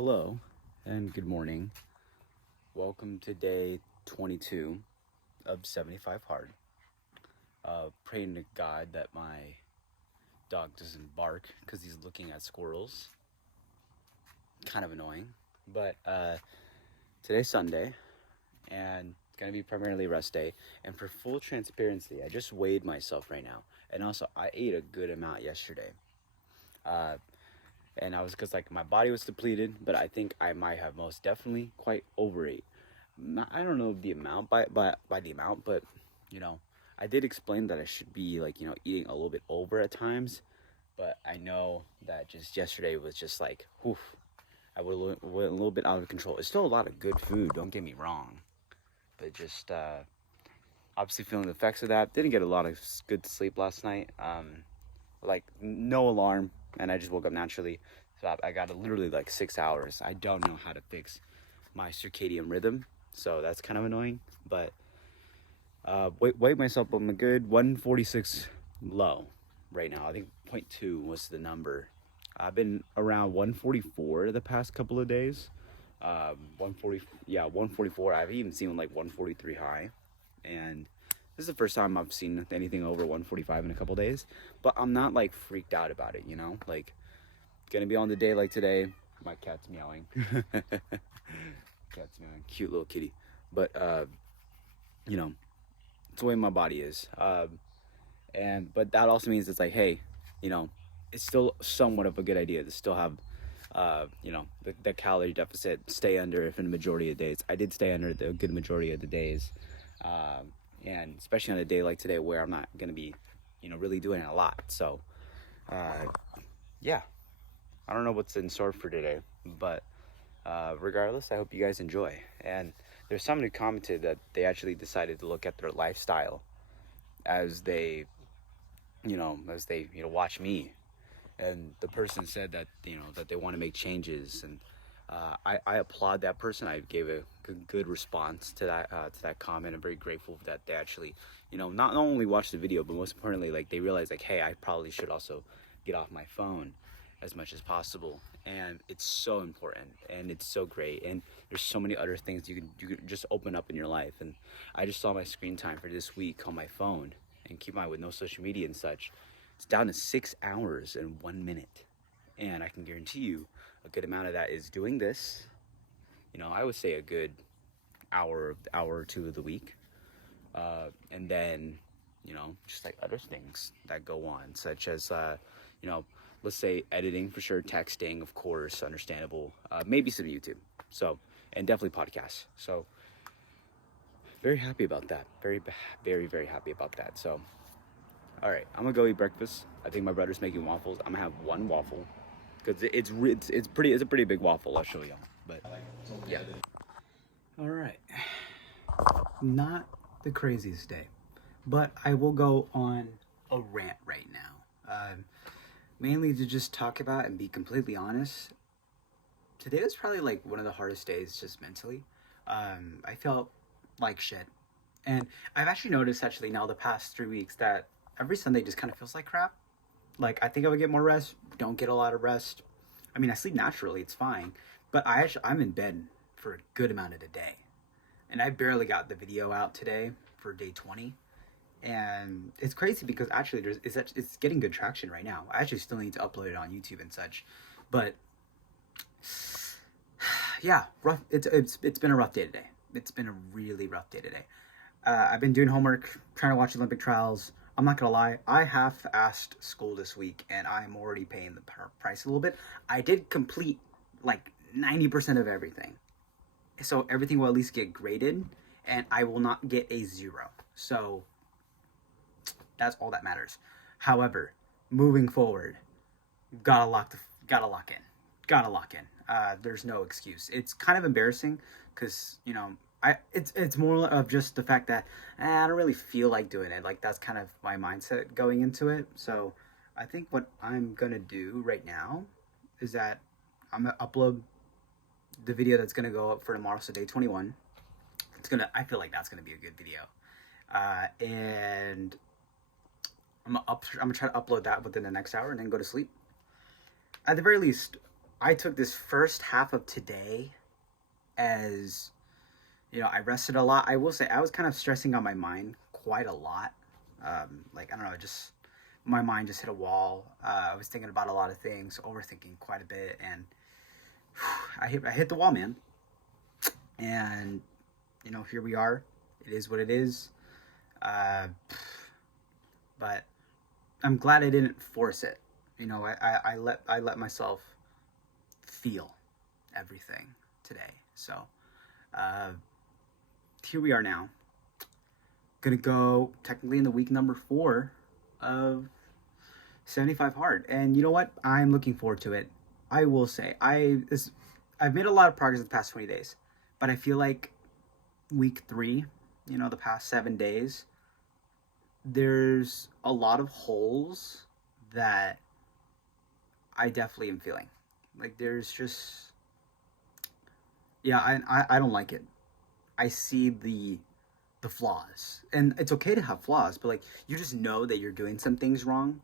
Hello and good morning. Welcome to day 22 of 75 Hard. Praying to God that my dog doesn't bark because he's looking at squirrels. Kind of annoying. But today's Sunday and it's going to be primarily rest day. And for full transparency, I just weighed myself right now. And also, I ate a good amount yesterday. And I was, because like my body was depleted, but I think I might have most definitely quite overate. I don't know the amount by the amount, but you know, I did explain that I should be like, eating a little bit over at times, but I know that just yesterday was just like, whew, I went a little bit out of control. It's still a lot of good food, don't get me wrong, but just obviously feeling the effects of that. Didn't get a lot of good sleep last night. Like no alarm, and I just woke up naturally. So I got literally like 6 hours. I don't know how to fix my circadian rhythm, so that's kind of annoying. But weigh myself up. I'm a good 146 low right now. I think 0.2 was the number. I've been around 144 the past couple of days. 144. I've even seen like 143 high, and this is the first time I've seen anything over 145 in a couple days. But I'm not like freaked out about it, Like, gonna be on the day like today. My cat's meowing. Cat's meowing. Cute little kitty. But it's the way my body is. But that also means it's like, hey, it's still somewhat of a good idea to still have the calorie deficit stay under for the majority of the days. I did stay under the good majority of the days. And especially on a day like today where I'm not going to be, really doing a lot. So, yeah, I don't know what's in store for today, but regardless, I hope you guys enjoy. And there's someone who commented that they actually decided to look at their lifestyle as they watch me. And the person said that, that they want to make changes. And I applaud that person. I gave a good response to that comment. I'm very grateful that they actually, not only watched the video, but most importantly, like they realized like, hey, I probably should also get off my phone as much as possible. And it's so important and it's so great. And there's so many other things you can just open up in your life. And I just saw my screen time for this week on my phone, and keep in mind with no social media and such, it's down to 6 hours and 1 minute. And I can guarantee you a good amount of that is doing this. I would say a good hour or two of the week. And then, just like other things that go on, such as, let's say editing for sure, texting, of course, understandable, maybe some YouTube. So, and definitely podcasts. So, very happy about that. Very, very, very happy about that. So, all right, I'm gonna go eat breakfast. I think my brother's making waffles. I'm gonna have one waffle because it's a pretty big waffle. I'll show y'all. But yeah. All right. Not the craziest day, but I will go on a rant right now. Mainly to just talk about and be completely honest. Today was probably like one of the hardest days just mentally. I felt like shit. And I've actually noticed now the past 3 weeks that every Sunday just kind of feels like crap. Like I think I would get more rest, don't get a lot of rest. I mean, I sleep naturally, it's fine. But I'm in bed for a good amount of the day. And I barely got the video out today for day 20. And it's crazy because actually it's getting good traction right now. I actually still need to upload it on YouTube and such. But yeah, rough. It's been a rough day today. It's been a really rough day today. I've been doing homework, trying to watch Olympic trials. I'm not gonna lie, I half-assed school this week, and I'm already paying the price a little bit. I did complete like 90% of everything, so everything will at least get graded, and I will not get a 0. So that's all that matters. However, moving forward, gotta lock in. There's no excuse. It's kind of embarrassing because it's more of just the fact that I don't really feel like doing it. Like that's kind of my mindset going into it. So I think what I'm gonna do right now is that I'm gonna upload the video that's gonna go up for tomorrow, so day 21. I feel like that's gonna be a good video, and I'm gonna try to upload that within the next hour and then go to sleep. At the very least, I took this first half of today as, I rested a lot. I will say I was kind of stressing on my mind quite a lot. Like, I don't know, just my mind just hit a wall. I was thinking about a lot of things, overthinking quite a bit, and I hit the wall, man. And, here we are. It is what it is. Uh, but I'm glad I didn't force it. I let myself feel everything today. So uh, here we are now. Gonna go technically in the week number 4 of 75 Hard, and you know what? I'm looking forward to it. I will say I've made a lot of progress in the past 20 days, but I feel like week 3, the past 7 days, there's a lot of holes that I definitely am feeling. Like there's just, yeah, I don't like it. I see the flaws, and it's okay to have flaws, but like you just know that you're doing some things wrong.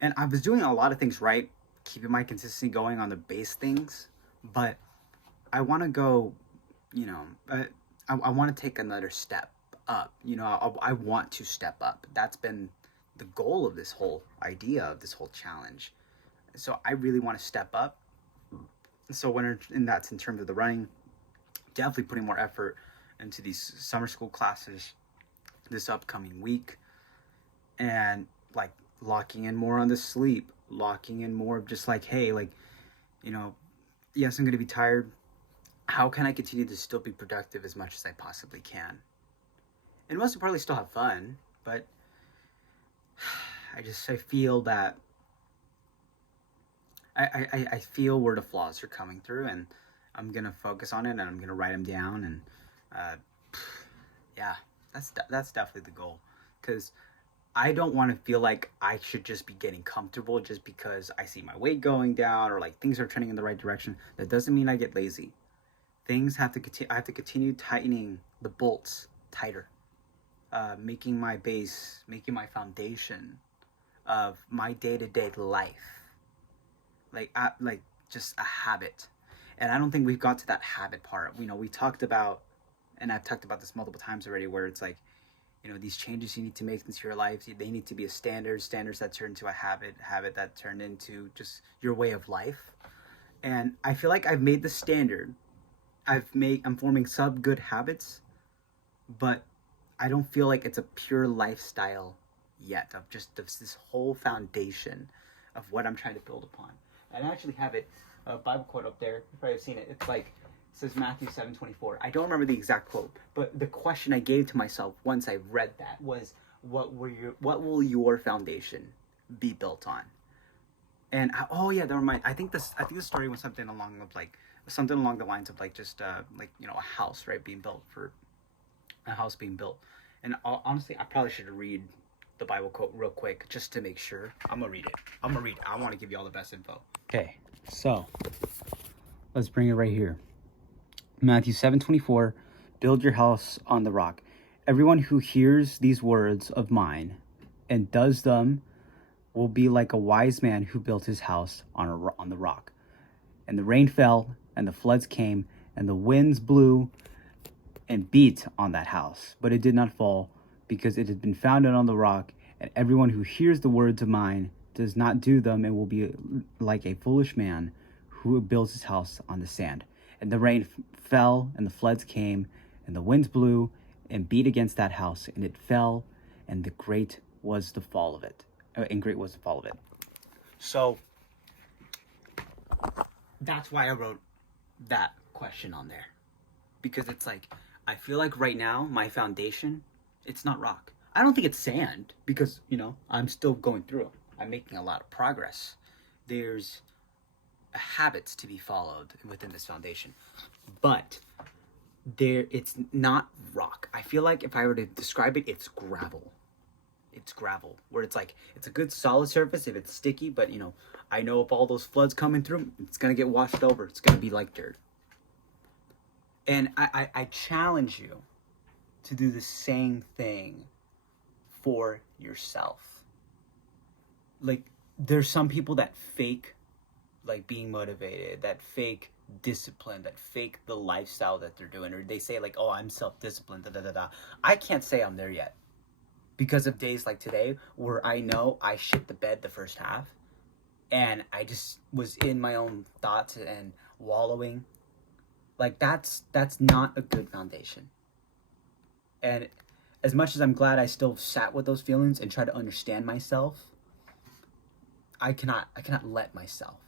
And I was doing a lot of things right, keeping my consistency going on the base things, but I want to go, you know, I want to take another step up. I want to step up. That's been the goal of this whole idea of this whole challenge. So I really want to step up. So and that's in terms of the running, definitely putting more effort into these summer school classes this upcoming week, and like locking in more on the sleep, locking in more of just like, hey, like, yes, I'm going to be tired. How can I continue to still be productive as much as I possibly can? And most importantly, still have fun, but I feel that I feel where the flaws are coming through, and I'm going to focus on it, and I'm going to write them down, and yeah, that's definitely the goal, because I don't want to feel like I should just be getting comfortable just because I see my weight going down or like things are trending in the right direction. That doesn't mean I get lazy. Things have to continue. I have to continue tightening the bolts tighter, making my base, making my foundation of my day-to-day life like just a habit. And I don't think we've got to that habit part. We talked about, and I've talked about this multiple times already, where it's like, these changes you need to make into your life, they need to be a standards that turn into a habit that turned into just your way of life. And I feel like I've made the standard. I'm forming some good habits, but I don't feel like it's a pure lifestyle yet of just this whole foundation of what I'm trying to build upon. And I actually have it, a Bible quote up there. You probably have seen it. It's like, it says Matthew 7:24. I don't remember the exact quote, but the question I gave to myself once I read that was, what will your foundation be built on? And never mind. I think the story was something along the lines of like just a house, right, being built for a house being built. And honestly, I probably should read the Bible quote real quick just to make sure. I'm gonna read it. I want to give you all the best info. Okay, so let's bring it right here. Matthew 7:24, build your house on the rock. Everyone who hears these words of mine and does them will be like a wise man who built his house on the rock. And the rain fell, and the floods came, and the winds blew and beat on that house. But it did not fall, because it had been founded on the rock. And everyone who hears the words of mine does not do them, and will be like a foolish man who builds his house on the sand. And the rain fell, and the floods came, and the winds blew and beat against that house, and it fell, and great was the fall of it. So that's why I wrote that question on there, because it's like, I feel like right now my foundation, it's not rock. I don't think it's sand, because I'm still going through it. I'm making a lot of progress. There's habits to be followed within this foundation, but it's not rock. I feel like if I were to describe it, it's gravel. Where it's like, it's a good solid surface if it's sticky, but I know if all those floods coming through, it's gonna get washed over. It's gonna be like dirt. And I challenge you to do the same thing for yourself. Like, there's some people that fake like being motivated, that fake discipline, that fake the lifestyle that they're doing, or they say like, oh, I'm self-disciplined, da da da da. I can't say I'm there yet because of days like today where I know I shit the bed the first half and I just was in my own thoughts and wallowing. Like that's not a good foundation. And as much as I'm glad I still sat with those feelings and tried to understand myself, I cannot let myself.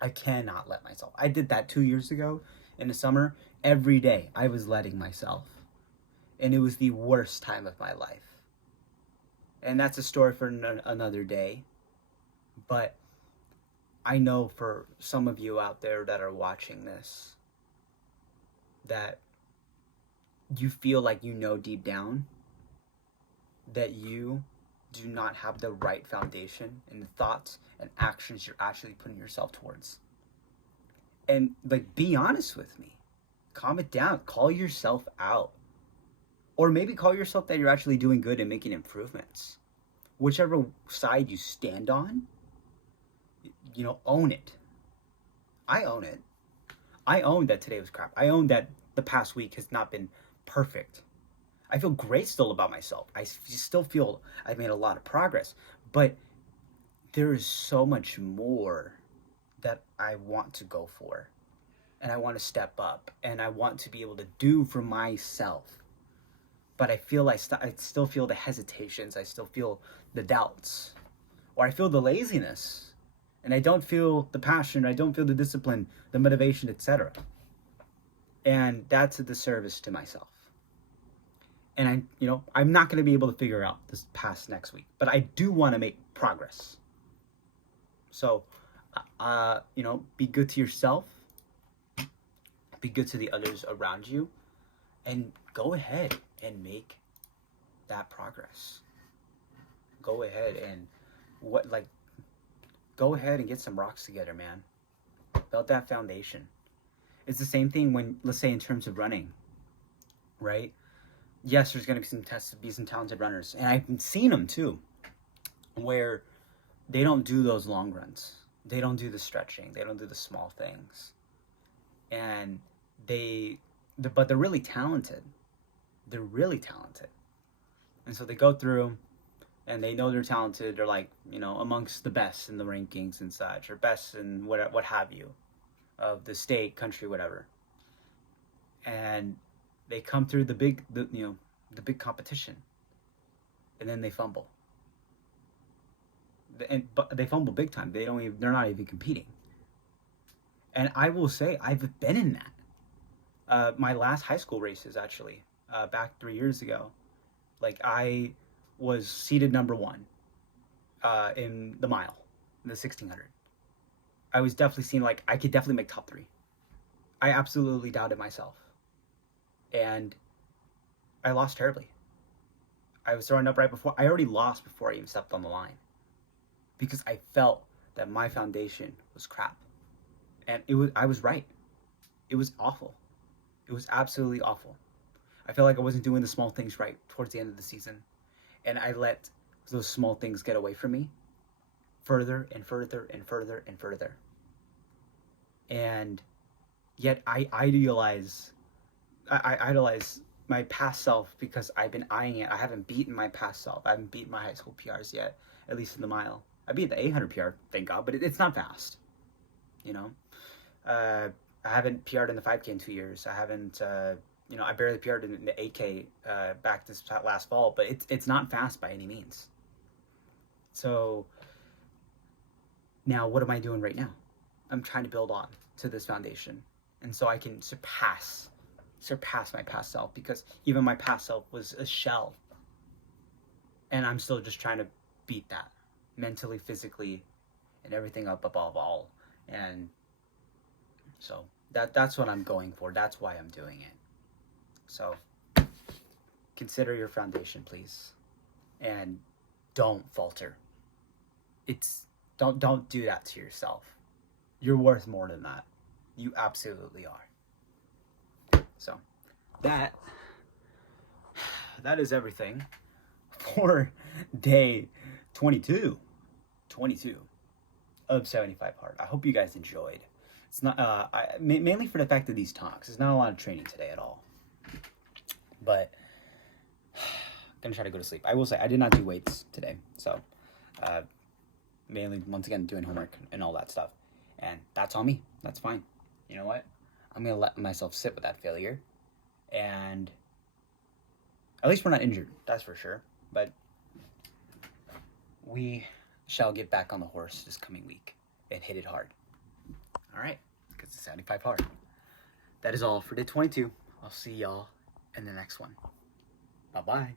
I cannot let myself. I did that 2 years ago in the summer. Every day I was letting myself. And it was the worst time of my life. And that's a story for another day. But I know for some of you out there that are watching this, that you feel like you know deep down that you do not have the right foundation in the thoughts and actions you're actually putting yourself towards. And like, be honest with me. Calm it down. Call yourself out. Or maybe call yourself that you're actually doing good and making improvements. Whichever side you stand on, own it. I own it. I own that today was crap. I own that the past week has not been perfect. I feel great still about myself. I still feel I've made a lot of progress. But there is so much more that I want to go for. And I want to step up. And I want to be able to do for myself. But I feel I still feel the hesitations. I still feel the doubts. Or I feel the laziness. And I don't feel the passion. I don't feel the discipline, the motivation, etc. And that's a disservice to myself. And I'm not going to be able to figure out this past next week. But I do want to make progress. So, be good to yourself. Be good to the others around you. And go ahead and make that progress. Go ahead and go ahead and get some rocks together, man. Build that foundation. It's the same thing when, let's say, in terms of running, right? Yes, there's going to be some talented runners, and I've seen them too, where they don't do those long runs. They don't do the stretching. They don't do the small things, and but they're really talented. They're really talented, and so they go through, and they know they're talented. They're like, amongst the best in the rankings and such, or best in what have you, of the state, country, whatever. And they come through the big competition, and then they fumble. But they fumble big time. They're not even competing. And I will say, I've been in that. My last high school races, actually, back 3 years ago, like I was seated number 1 in the mile, in the 1600. I was definitely seen like I could definitely make top 3. I absolutely doubted myself. And I lost terribly. I was throwing up right before. I already lost before I even stepped on the line. Because I felt that my foundation was crap. And I was right. It was awful. It was absolutely awful. I felt like I wasn't doing the small things right towards the end of the season. And I let those small things get away from me further and further and further and further. And yet I idolize my past self because I've been eyeing it. I haven't beaten my past self. I haven't beaten my high school PRs yet, at least in the mile. I beat the 800 PR, thank God, but it's not fast. I haven't PR'd in the 5K in 2 years. I haven't, I barely PR'd in the 8K back this last fall, but it's not fast by any means. So now what am I doing right now? I'm trying to build on to this foundation. And so I can surpass my past self, because even my past self was a shell. And I'm still just trying to beat that mentally, physically, and everything up above all. And so that's what I'm going for. That's why I'm doing it. So consider your foundation, please. And don't falter. Don't do that to yourself. You're worth more than that. You absolutely are. So that is everything for day 22. of 75 hard. I hope you guys enjoyed. It's not mainly for the fact of these talks. There's not a lot of training today at all. But gonna try to go to sleep. I will say I did not do weights today, so mainly once again doing homework and all that stuff, and that's on me. That's fine. You know what? I'm gonna let myself sit with that failure, and at least we're not injured. That's for sure. But we shall get back on the horse this coming week and hit it hard. All right, because it's 75 hard. That is all for day 22. I'll see y'all in the next one. Bye-bye.